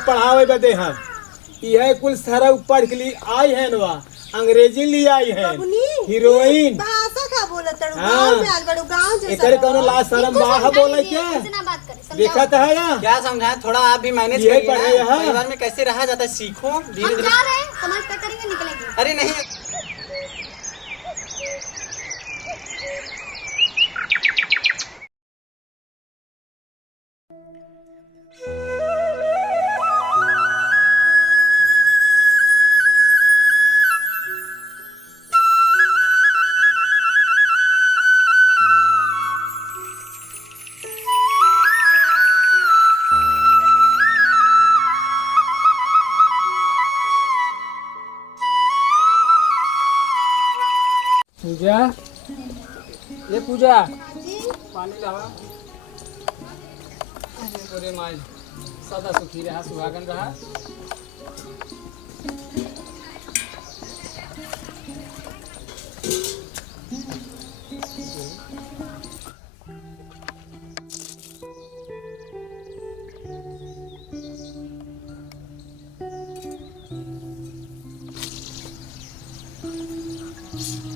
पढ़ावे बदे हम यह कुल सारा पढ़ के लिए आई है नवा अंग्रेजी लिए आई है हीरोइन भाषा का बोलत तड़ू हाँ। गांव में आज बड़ू गांव जैसा एकरे कोनो लाज शर्म बाह बोले क्या देखा तो है ना क्या समझाएं, थोड़ा आप भी मैनेज यही करिए पढ़े ना। हैं। परिवार में कैसे रहा जाता है, सीखो धीरे हम धीरे। जा रहे हैं, समाज तक करेंगे निकलेंगे। अरे नहीं, पूजा ये पूजा पानी लावा। पूरे माज सदा सुखी रहा, सुहागन रहा।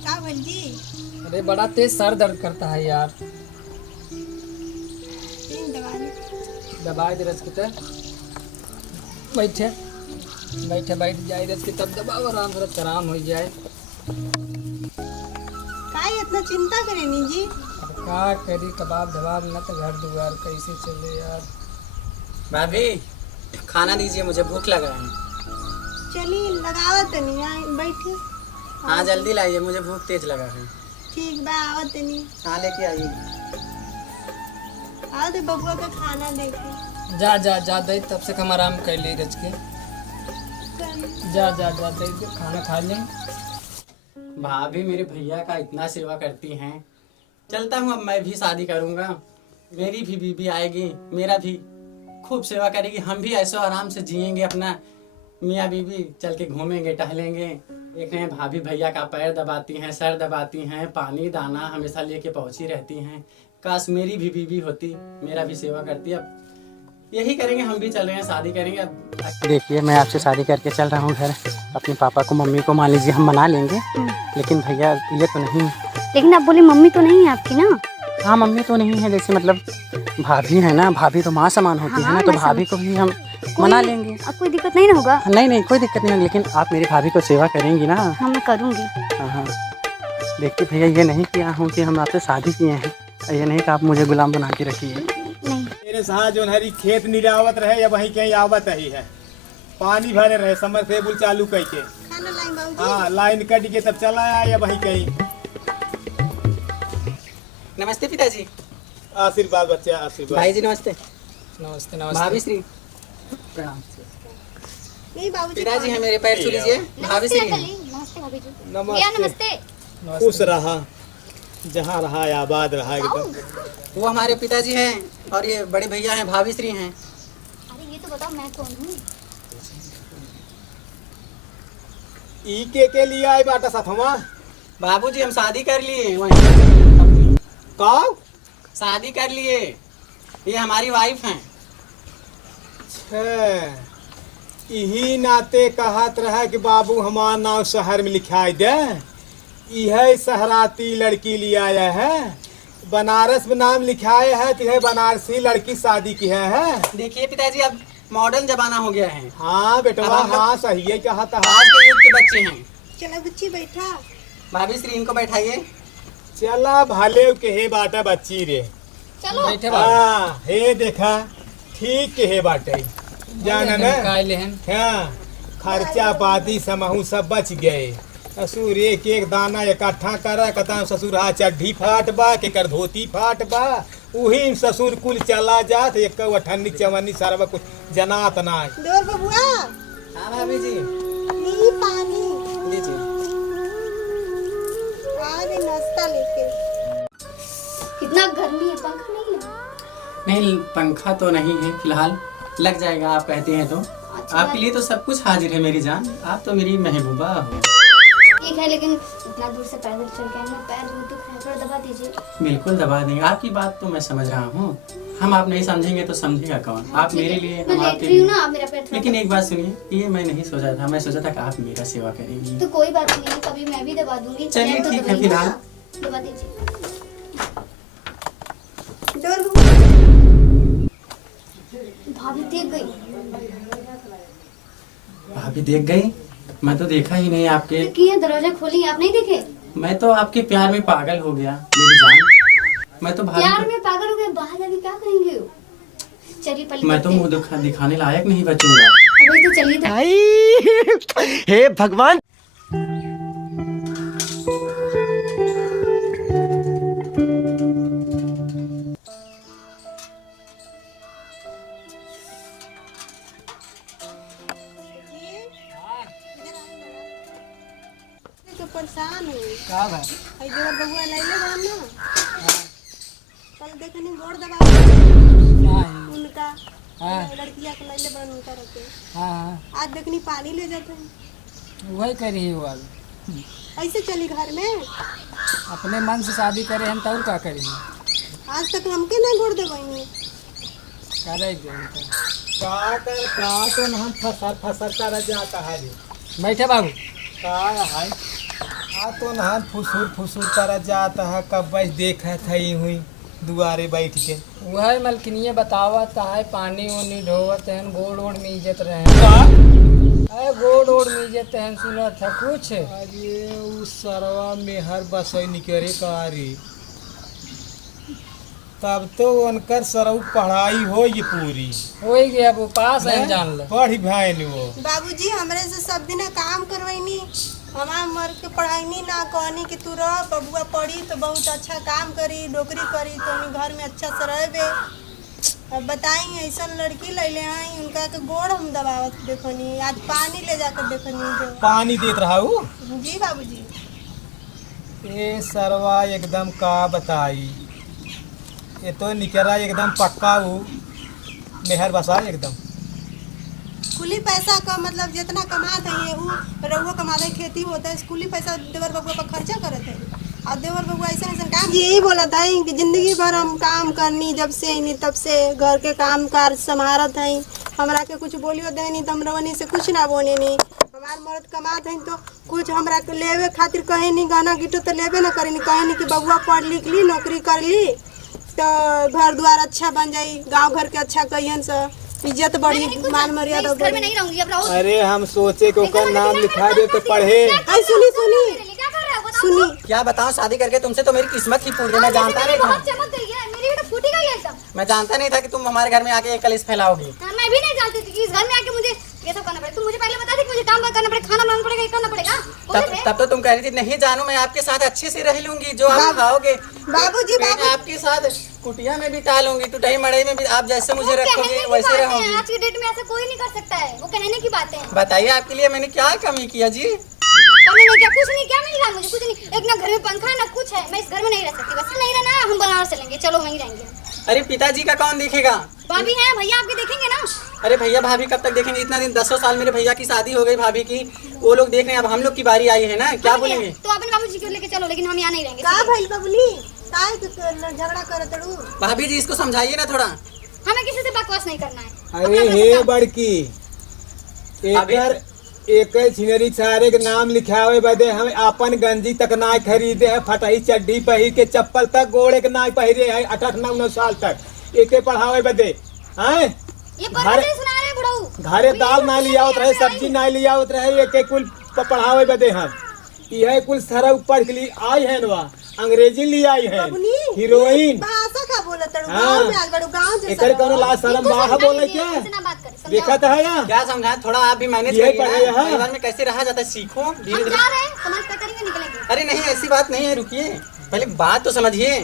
का भंजी अरे बड़ा तेज सर दर्द करता है यार। इन दवाई दबाए दे रस की तर बैठे बैठे बैठ जाए रस की तब दबाओ आराम से रस आराम हो जाए। काय इतना चिंता करे नी जी अब का करी कबाब दबाब न तो घर दुआर कैसे चले यार। भाभी खाना दीजिए, मुझे भूख लग रहा है। चली लगावा तनी आई बैठे हाँ जल्दी लाइए, मुझे भूख तेज लगा है। ठीक बा आओ तनी हाँ लेके आइए। आओ तो बबुआ का खाना देखे जा जा जा दे तब से हम आराम कर ले रच के। जा जा जा दे दे, खाना खा लें। भाभी मेरे भैया का इतना सेवा करती हैं। चलता हूँ, अब मैं भी शादी करूँगा। मेरी भी बीबी आएगी, मेरा भी खूब सेवा करेगी। हम भी ऐसे आराम से जिएंगे अपना, मियाँ बीबी चल के घूमेंगे टहलेंगे। देख रहे हैं भाभी भैया का पैर दबाती हैं, सर दबाती हैं, पानी दाना हमेशा लेके पहुँची रहती हैं। काश मेरी भी बीबी होती, मेरा भी सेवा करती। अब यही करेंगे, हम भी चल रहे हैं, शादी करेंगे। अब देखिए मैं आपसे शादी करके चल रहा हूँ घर। अपने पापा को मम्मी को मान लीजिए हम मना लेंगे, लेकिन भैया ये तो नहीं। लेकिन आप बोले मम्मी तो नहीं है आपकी ना? हाँ मम्मी तो नहीं है, जैसे मतलब भाभी है ना, भाभी तो माँ समान होती है ना, तो भाभी को भी हम मना लेंगे। अब कोई दिक्कत नहीं ना होगा? नहीं कोई दिक्कत नहीं है, लेकिन आप मेरी भाभी को सेवा करेंगी ना? हाँ मैं करूँगी। हाँ देखिए भैया, ये नहीं किया हूँ कि हम आपसे शादी किए हैं, ये नहीं कि आप मुझे गुलाम बना के रखिए। नहीं मेरे साथ जो हरी खेत निरावत रहे या वहीं कहीं आवत ही है, पानी भरे रहे, समरसेबुल चालू करके। खाना लाई बाबूजी हाँ लाइन कट के तब चला आया या वहीं कहीं। नमस्ते पिताजी। आशीर्वाद बच्चा आशीर्वाद। भाई जी नमस्ते। नमस्ते भाभी नमस्ते। श्री प्रणाम। नहीं बाबूजी पिताजी हैं मेरे, पैर छू लीजिए। भाभी श्री हैं। नमस्ते भाभी जी। नमस्ते नमस्ते। खुश रहा, जहाँ रहा आबाद रहा एकदम। वो हमारे पिताजी हैं और ये बड़े भैया हैं, भाभी श्री हैं। अरे ये तो बताओ मैं कौन हूँ? ई के लिए आए बाटा साथवा बाबूजी हम शादी कर लिए वहीं। का शादी कर लिए, ये हमारी वाइफ हैं। यही नाते कहत रहा कि बाबू हमारा नाम शहर में लिखाई दे। यह शहराती लड़की लिया आया है, बनारस में नाम लिखाया है तो यह बनारसी लड़की शादी की है। देखिए पिताजी अब मॉडर्न जमाना हो गया है। हाँ बेटवा अब हम लोग- हाँ सही है कहता आज के युग के बच्चे हैं। चला बच्ची बैठा भाभी श्री इनको बैठाइए। चला भाले के हे बाटा बच्ची रे। चलो बैठे बाबू। हाँ हे देखा ठीक के हे बाटे जाना ना। काय लेहन हाँ खर्चा पाती समहू सब बच गए। ससुर एक एक दाना इकट्ठा करा कता ससुर हा चड्ढी फाट बा के कर धोती फाट बा, उही ससुर कुल चला जात एक अठन्नी चवन्नी सारा कुछ जनात ना। डोर बबुआ हाँ भाभी जी नी पानी लीजिए। आज नाश्ता लेके कितना गर्मी है, पंखा नहीं है? नहीं पंखा तो नहीं है फिलहाल, लग जाएगा आप कहते हैं तो। आपके लिए तो सब कुछ हाजिर है मेरी जान, आप तो मेरी महबूबा हो। ठीक है, लेकिन इतना दूर से पैदल चल के आना, पैर बहुत दुख है, थोड़ा दबा दीजिए। बिल्कुल दबा देंगे, आपकी बात तो मैं समझ रहा हूँ। हम आप नहीं समझेंगे तो समझेगा कौन? आप मेरे लिए, मैं हम लेट आपके रही हूँ लिए। ना, आप मेरा पेट थोड़ा- लेकिन एक बात सुनिए, ये मैं नहीं सोचा था। मैं सोचा था कि आप मेरा सेवा करेंगी। तो कोई बात नहीं, कभी मैं भी दबा दूंगी। चलिए, मैं तो ठीक है, दबाई फिलहाल। ना, दबा दीजिए। डोर बबुआ भाभी देख गई। भाभी देख गई? मैं तो देखा ही नहीं आपके। तो किए दरवाजा खोली, आप नहीं देखे? मैं तो आपके प्यार में पागल हो गया मेरी जान। मैं तो प्यार भाभी, में पागल हो गए, बाहर जाके क्या करेंगे हो? चलिए पहले मैं तो देखते मुंह हैं। दिखाने लायक नहीं बचूंगा। अभी तो चलिए तो। हे भगवान। तो परेशान हूँ। का भाई? आई देवर बबुआ लाइले बान ना, कल देखनी गोड़ दबा नहीं। उनका, हाँ लड़किया को लाइले बान उनका रहते। हाँ आज देखनी पानी ले जाते हैं। वही करी हो अब। ऐसे चली घर में, अपने मन से शादी करे हम तो और का करी? आज तक हमके नहीं गोड़ दबाई। करे दे उनका। का तो हम फसर कर जाता है रे। बैठे बाबू। का है आ तो नहान फुसूर कर जाता है। कब बस देखा था ही हुई दुआरे बैठ के। वह मलकिनिए बतावत है, पानी उनी ढोवत है, गोड़ ओड़ मीजत रहे। का अरे गोड़ ओड़ मीजत है, सुनत है कुछ? अरे उस सरवा में हर बसई निकरे का रे। तब तो उनकर सरऊ पढ़ाई हो ये पूरी हो ही गया, वो पास है जान लो। पढ़ी भाई वो। बाबूजी हमरे से सब दिन काम करवैनी, हमार मर के पढ़ाईनी ना, कहनी कि तू रह बबुआ पढ़ी तो बहुत अच्छा काम करी, नौकरी करी तो घर में अच्छा से रहबे। अब बताई ऐसा लड़की लैले हैं, उनका के गोड़ हम दबावत देखनी, आज पानी ले जाकर देखनी जो। पानी देत रहा हूँ। जी बाबूजी। ये सरवा एकदम का बताई, ये तो निकरा एकदम पक्का हूँ मेहर बसा एकदम। कुली पैसा का मतलब जितना कमात है ये रउआ कमाते हैं, खेती होता है, स्कूली पैसा देवर बबुआ पर खर्चा करते हैं। और देवर बबुआ ऐसा ऐसा काम यही बोला था कि जिंदगी भर हम काम करनी, जब से नहीं तब से घर के काम काज संभालत हैं। हमरा के कुछ बोलियो दे नहीं तो हम रवनी से कुछ ना बोले नहीं। हमार मर्द कमात हैं तो कुछ हमरा के लेवे खातिर कहे नहीं, गाना गिटो तो लेवे ना करे नहीं, कहे नहीं कि बबुआ पढ़ लिख ली, नौकरी कर ली तो घर द्वार अच्छा बन जाई, गांव घर के अच्छा कहियन से इज्जत बढ़ी, मान मर्यादा घर में बढ़ी। नहीं रहूंगी, अब रहो। अरे हम सोचे कि ओकर नाम लिखा दे तो पढ़े। आई सुनी सुनी क्या कर रहे हो बताओ? सुनी क्या बताऊं, शादी करके तुमसे तो मेरी किस्मत ही फूट गई। मैं जानता नहीं था, बहुत चमक गई है, मेरी भी तो फूटी गई है एकदम। मैं जानता नहीं था कि तुम हमारे घर में आके ये कलेश फैलाओगी। हाँ, मैं भी नहीं जानती थी कि इस घर में आके मुझे ये सब करना पड़ेगा। तुम मुझे पहले बता दे कि मुझे काम करना पड़ेगा, खाना बनाना पड़ेगा, ये करना पड़ेगा। तब तो तुम कह रही थी नहीं जानू, मैं आपके साथ अच्छे से रह लूंगी, जो आप खाओगे बाबूजी, मैं आपके साथ कुटिया में भी टालूंगी, टुटाई मड़ई में भी आप जैसे मुझे रखोगे वैसे रहूंगी। आज के डेट में ऐसा कोई नहीं कर सकता है, वो कहने की बात है। बताइए आपके लिए मैंने क्या कमी किया जी? कमी नहीं किया, कुछ नहीं, क्या मिल रहा है मुझे? कुछ नहीं, एक ना घर में पंखा है ना कुछ है। मैं इस घर में नहीं रह सकती, बस नहीं रहना है, हम बनारस चलेंगे, चलो वहीं रहेंगे। अरे पिताजी का कौन देखेगा? भाभी हैं, भैया आपके देखेंगे ना। अरे भैया भाभी कब तक देखेंगे? इतना दिन 10 साल मेरे भैया की शादी हो गई, भाभी की वो लोग देख रहे हैं, अब हम लोग की बारी आई है ना, क्या बोलेंगे? तो अपने बाबूजी को लेके चलो, लेकिन हम यहाँ नहीं रहेंगे। का भाई बबली काहे तो झगड़ा करत तड़ू? भाभी जी इसको समझाइए ना थोड़ा। हमें किसी से बकवास नहीं करना है। अरे हे बड़की, एकर एक छिनरी सारे के नाम लिखावे बदे हम अपन गंजी तक ना खरीदे है, फटही चड्डी पहिर के चप्पल तक गोड़े के ना पहिरे है 8-9 साल तक, एके पढ़ावे बदे हैं। ये पर से सुना रहे बुढ़ऊ। घरे दाल ना लियावत रहे, सब्जी ना लियावत रहे, एके कुल पढ़ावे बदे हम। यह कुल सारा ऊपर के लिए आई है नवा, अंग्रेजी लिए आई है, बबली, हीरोइन। भाषा का बोलत तड़ू? हाँ। गांव में आज बड़ू गांव जैसा एकर कौनो लाज शरम बाह बोले क्या? ऐसे ना बात करें, देखा तो है ना? क्या समझाए, थोड़ा आप भी मैनेज ये करिए पढ़ाई ना, है। परिवार में कैसे रहा जाता है, सीखो धीरे हम धीरे। जा रहे हैं, समाज क्या करेंगे, निकलेंगे। अरे नहीं ऐसी बात नहीं है, रुकिए पहले बात तो समझिए।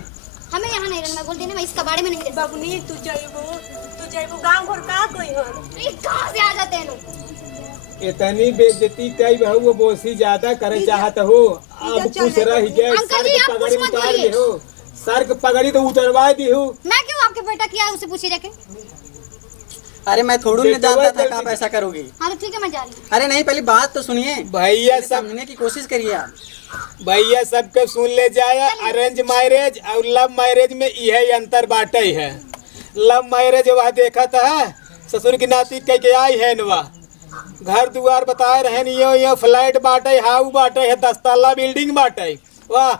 हमें यहाँ नहीं रहना, बोल देना मैं इस कबाड़े में नहीं रह सकती। बबली तू जइबू गांव घर का कोई हन? ये कहाँ से आ जाते हैं लोग? इतनी बेइज्जती कई बहू वो बोसी ज्यादा करे चाहत हो, अब कुछ रह गए, अंकल सर जी, के आप पगड़ी कुछ मत उतार बोलिए। दी हो, सर के पगड़ी तो उतरवा दी हो। मैं क्यों आपके बेटा किया है, उससे पूछिए जाके। अरे मैं थोड़ी नहीं बेटा, जानता था वो कि आप ऐसा करोगे। हाँ तो ठीक है, मैं जा रही हूँ। अरे नहीं पहले बात तो सुनिए, भैया सब समझने की कोशिश करिए आप। भैया सबके सुन ले जाया, अरेंज मैरिज और लव मैरिज में यह अंतर बाटे है। लव मैरिज वह देखा था ससुर की नाती कह के आई है नवा घर दुआर बताए रहे यो फ्लैट बाटे हाउ बाटे है 10 तल्ला बिल्डिंग बाटे वाह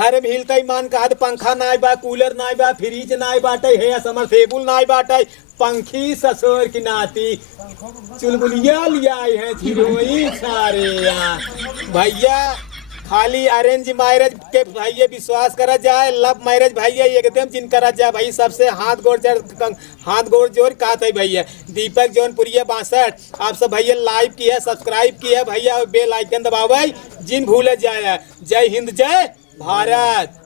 घर में हिलते मान कहा पंखा नाई बा कूलर नाई बा फ्रिज नाई बाटे है समरसेबुल नाई बाटे पंखी ससुर की नाती चुलबुलिया लिया आई है हिरोइन सारे यहाँ भैया खाली अरेंज मैरिज के भैया विश्वास करा जाए लव मैरिज भैया एकदम जिन करा जाए भाई सबसे हाथ गोड़ जोड़ कहते भैया दीपक जौनपुरिया 62 आप सब भैया लाइव किया सब्सक्राइब किया भैया बेल आइकन दबावे जिन भूले जाए जय हिंद जय भारत।